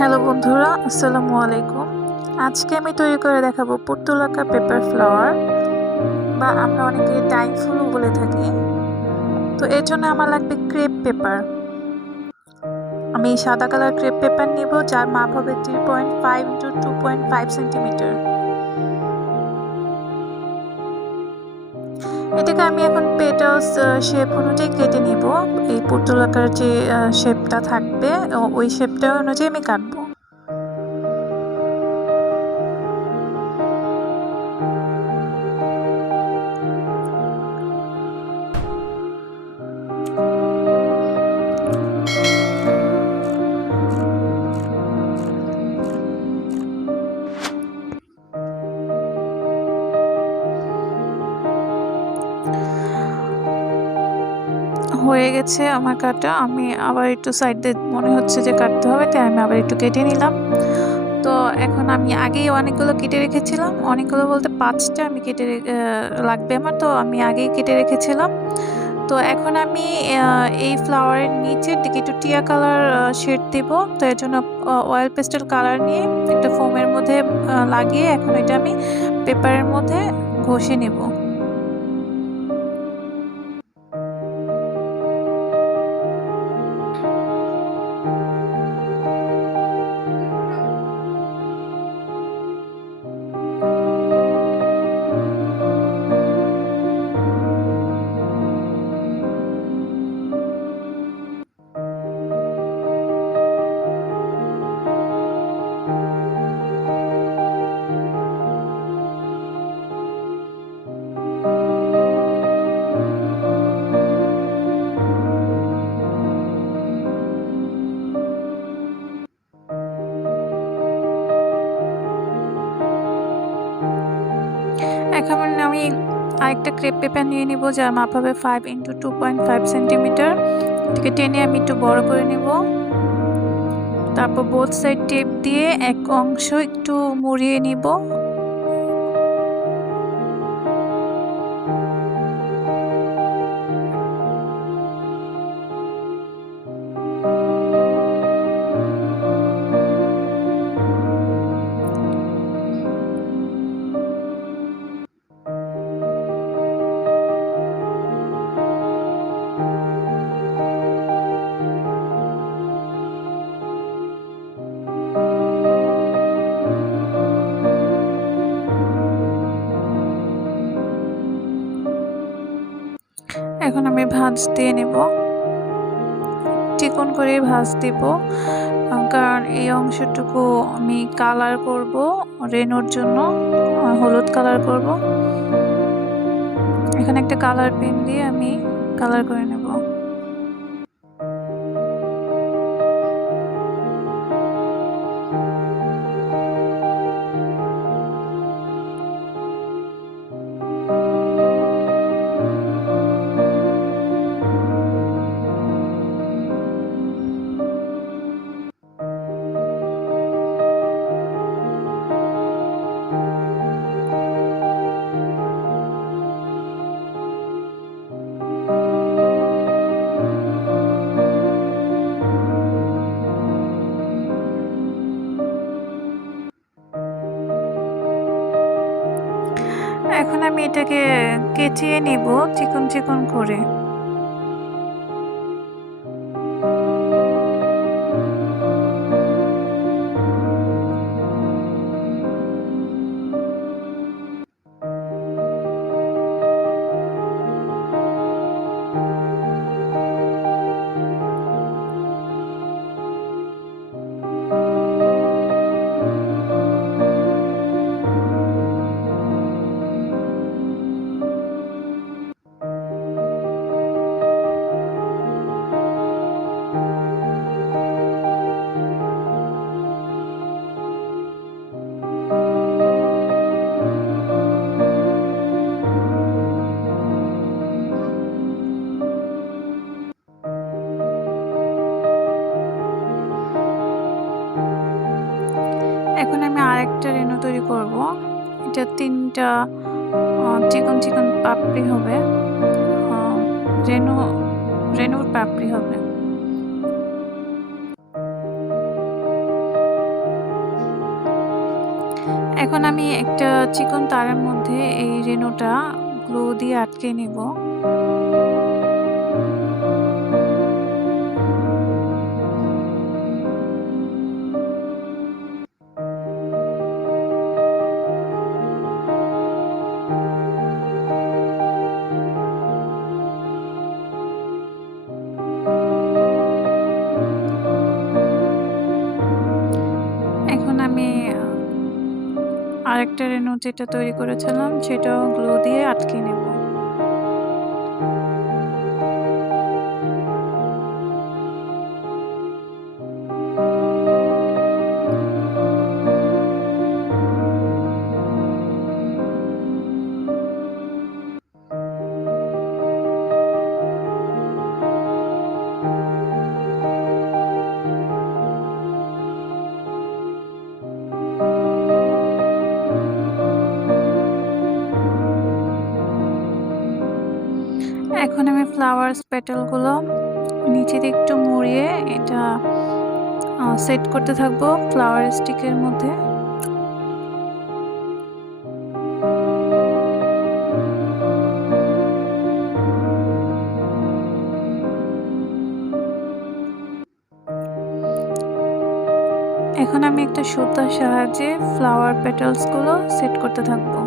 Hello বন্ধুরা, আসসালামু আলাইকুম। আজকে আমি তৈরি করে দেখাবো পর্তুলাকা পেপার ফ্লাওয়ার, বা আমরা অনেকে টাইম ফুলও বলে থাকি। তো এর জন্য আমার লাগবে ক্রেপ পেপার। আমি সাদা কালার ক্রেপ পেপার নেব, যার মাপ হবে 3.5 × 2.5 সেন্টিমিটার। এটাকে আমি এখন পেটালস শেপ অনুযায়ী কেটে নিব। এই পর্তুলাকার যে শেপটা থাকবে ওই শেপটা অনুযায়ী আমি কাটবো। হয়ে গেছে আমার কাটা। আমি আবার একটু সাইড দিয়ে মনে হচ্ছে যে কাটতে হবে, তাই আমি আবার একটু কেটে নিলাম। তো এখন আমি আগেই অনেকগুলো কেটে রেখেছিলাম, অনেকগুলো বলতে 5টা আমি লাগবে আমার, তো আমি আগেই কেটে রেখেছিলাম। তো এখন আমি এই ফ্লাওয়ারের নিচের দিকে একটু টিয়া কালার শেড দেব। তো এর জন্য অয়েল পেস্টেল কালার নিয়ে একটা ফোমের মধ্যে লাগিয়ে এখন এটা আমি পেপারের মধ্যে ঘষে নেব। এখন আমি আরেকটা ক্রেপ পেপার নিয়ে নিব, যার মাপ হবে 5 × 2.5 সেন্টিমিটার। এটাকে টেনে আমি একটু বড় করে নেব। তারপর বোথ সাইড টেপ দিয়ে এক অংশ একটু মুড়িয়ে নিব। এখন আমি ভাঁজ দিয়ে নেব, চিকন করে ভাঁজ দেব, কারণ এই অংশটুকু আমি কালার করব রেনোর জন্য, হলুদ কালার করব। এখানে একটা কালার পেন দিয়ে আমি কালার করে নেব। এখন আমি এটাকে কেচিয়ে নিব চিকন চিকন করে। এখন আমি আরেকটা রেনু তৈরি করব। এটা 3টা চিকন চিকন পাপড়ি হবে, রেনুর পাপড়ি হবে। এখন আমি একটা চিকন তারের মধ্যে এই রেণুটা গ্লু দিয়ে আটকে নিব। এখন আমি আরেকটা রেণু যেটা তৈরি করেছিলাম সেটাও গ্লু দিয়ে আটকে নেব। এখন আমি ফ্লাওয়ার্স পেটালগুলো নিচে দিয়ে একটু মুড়িয়ে এটা সেট করতে থাকবো ফ্লাওয়ার স্টিকের মধ্যে। এখন আমি একটা সুতার সাহায্যে ফ্লাওয়ার পেটালসগুলো সেট করতে থাকবো।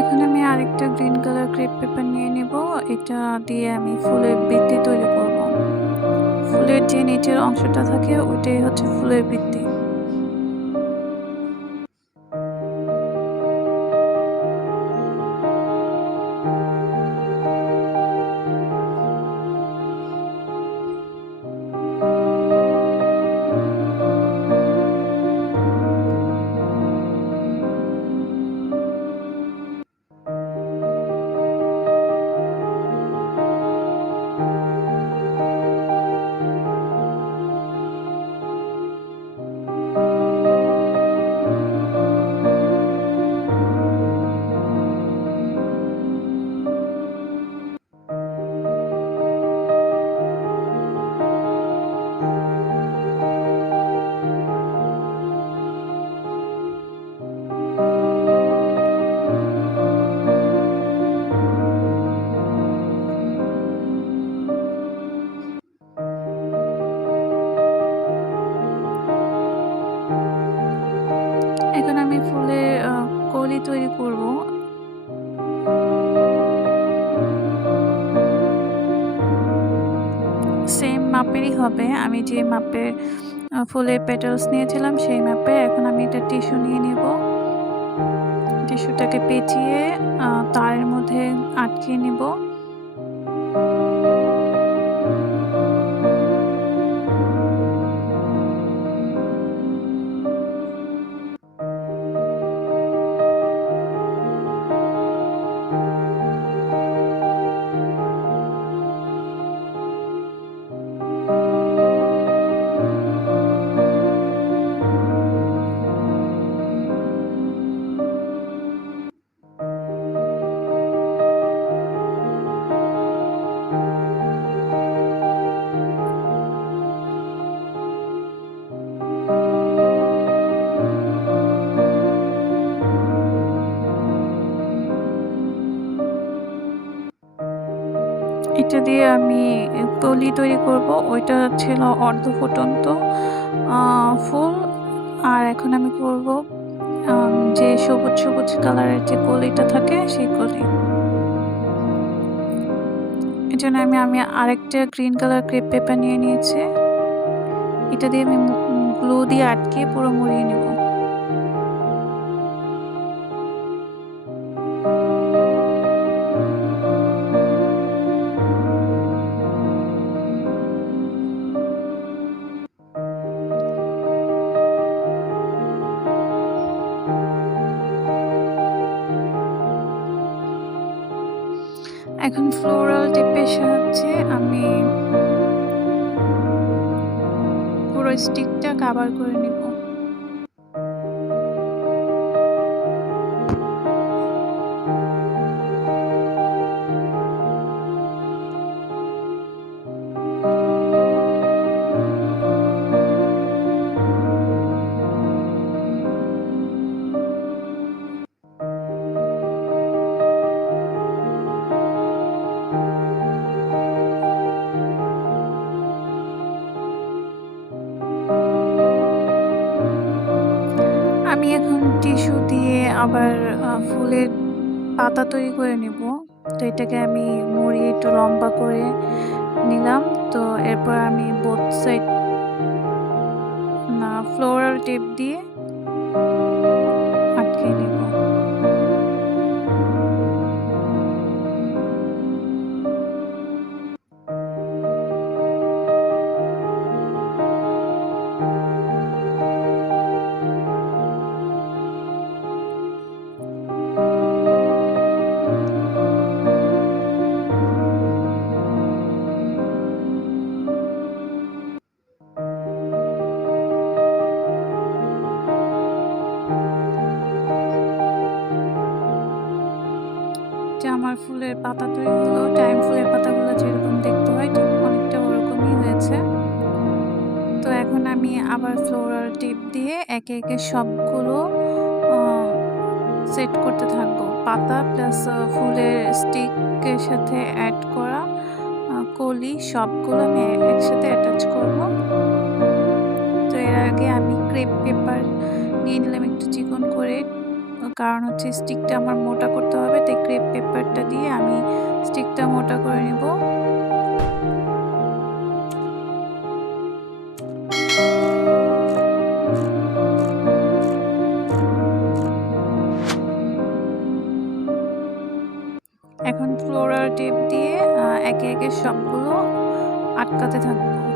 এখন আমি আরেকটা গ্রিন কালার ক্রেপ পেপার নিয়ে নেব। এটা দিয়ে আমি ফুলের বৃত্তি তৈরি করব। ফুলের যে নিচের অংশটা থাকে ওইটাই হচ্ছে ফুলের বৃত্তি। এখন আমি ফুলের কলি তৈরি করব। সেম মাপেরই হবে, আমি যে মাপের ফুলের পেটালস নিয়েছিলাম সেই মাপে। এখন আমি একটা টিস্যু নিয়ে নেব। টিস্যুটাকে পেঁচিয়ে তারের মধ্যে আটকে নেব। এটা দিয়ে আমি কলি তৈরি করব। ওইটা ছিল অর্ধ ফুটন্ত ফুল। আর এখন আমি করব যে সবুজ সবুজ কালারের যে কলিটা থাকে সেই কলি। এই জন্য আমি আরেকটা গ্রিন কালার ক্রেপ পেপার নিয়ে নিয়েছি। এটা দিয়ে আমি গ্লু দিয়ে আটকে পুরো মুড়িয়ে নেব। এখন ফ্লোরাল টিপের সাহায্যে আমি পুরো স্টিকটা কভার করে নিব। আমি এখন টিস্যু দিয়ে আবার ফুলের পাতা তৈরি করে নেব। তো এটাকে আমি মুড়িয়ে একটু লম্বা করে নিলাম। তো এরপর আমি বোথ সাইড ফ্লোরাল টেপ দিয়ে আটকে নেব। আমার ফুলের পাতা তৈরি হলো। টাইম ফুলের পাতাগুলো যেরকম দেখতে হয় ঠিক অনেকটা ওরকমই হয়েছে। তো এখন আমি আবার ফ্লোরাল টিপ দিয়ে একে একে সবগুলো সেট করতে থাকবো। পাতা প্লাস ফুলের স্টিকের সাথে অ্যাড করা কলি সবগুলো আমি একসাথে অ্যাটাচ করব। তো এর আগে আমি ক্রেপ পেপার নিয়ে নিলাম একটু চিকন করে, কারণ হচ্ছে স্টিকটা আমার মোটা করতে হবে। তাই ক্রেপ পেপারটা দিয়ে আমি স্টিকটা মোটা করে নেব। এখন ফ্লোরাল টেপ দিয়ে একে একে সবগুলো আটকাতে থাকবো।